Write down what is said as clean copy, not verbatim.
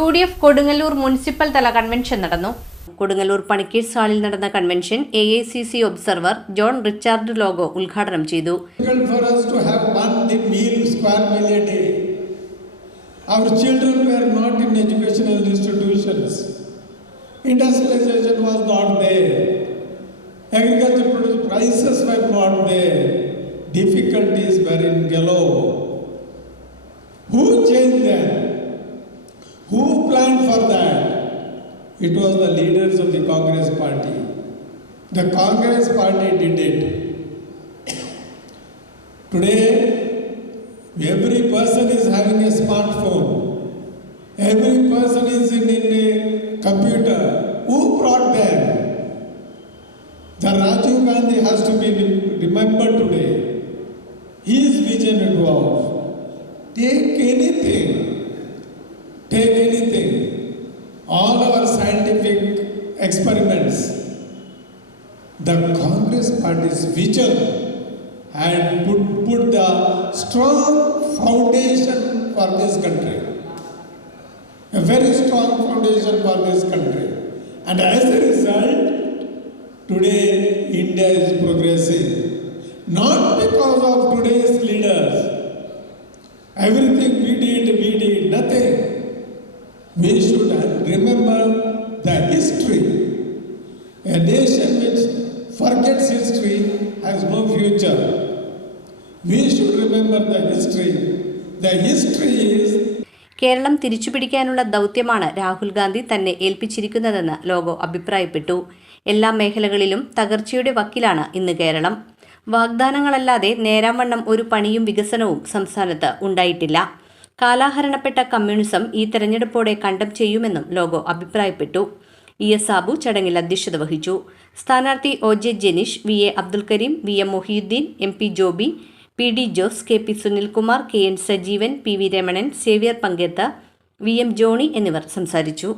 UDF കൊടുങ്ങല്ലൂർ മുനിസിപ്പൽ തല കൺവെൻഷൻ നടന്നു. കൊടുങ്ങല്ലൂർ പണിക്കേഴ്സ് ഹാളിൽ നടന്ന convention AICC observer John Richard logo ഉദ്ഘാടനം ചെയ്തു. Our children were not in educational institutions. Industrialization was not there. Agriculture produce prices were not there. Difficulties were in galore. Who changed that? Who planned for that? It was the leaders of the Congress party. The Congress party did it. Today, every person is having a smartphone. Every person is in a computer. Who brought them? The Rajiv Gandhi has to be remembered today. His vision it was, take anything. All our scientific experiments, the Congress party's vision had put the strong foundation for this country. A very strong foundation for this country. And as a result, today India is progressing. Not because of today's leaders. Everything we did nothing. We should remember the history. A nation which forgets history has no future. We should remember the history. The history is Keralam തിരിച്ചുപിടിക്കാനുള്ള ദൗത്യമാണ് രാഹുൽ ഗാന്ധി തന്നെ ഏൽപ്പിച്ചിരിക്കുന്നതെന്ന് ലോഗോ അഭിപ്രായപ്പെട്ടു. എല്ലാ മേഖലകളിലും തകർച്ചയുടെ വക്കിലാണ് ഇന്ന് കേരളം. വാഗ്ദാനങ്ങളല്ലാതെ നേരാംവണ്ണം ഒരു പണിയും വികസനവും സംസ്ഥാനത്ത് ഉണ്ടായിട്ടില്ല. കാലാഹരണപ്പെട്ട കമ്മ്യൂണിസം ഈ തെരഞ്ഞെടുപ്പോടെ കണ്ടം ചെയ്യുമെന്നും ലോഗോ അഭിപ്രായപ്പെട്ടു. ES സാബു ചടങ്ങിൽ അധ്യക്ഷത വഹിച്ചു. സ്ഥാനാർത്ഥി OJ Jenish, VA Abdul Kareem, VM Mohiyuddin, MP Joby, PD Jose, KP Sunilkumar, KN Sajeevan, PV Ramanan, Xavier പങ്കേത്ത, VM ജോണി എന്നിവർ സംസാരിച്ചു.